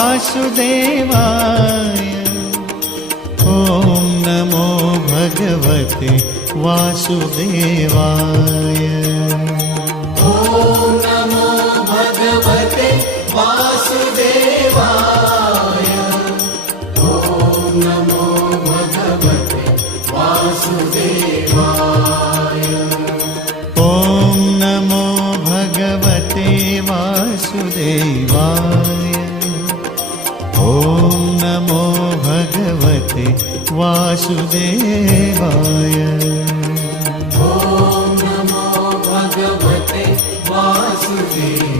वासुदेवाय। ॐ नमो भगवते वासुदेवाय। ॐ नमो भगवते वासुदेवाय। ॐ नमो भगवते वासुदेवाय। ॐ नमो भगवते वासुदेवाय। ॐ नमो भगवते वासुदेवाय। ॐ नमो भगवते वासुदेवाय।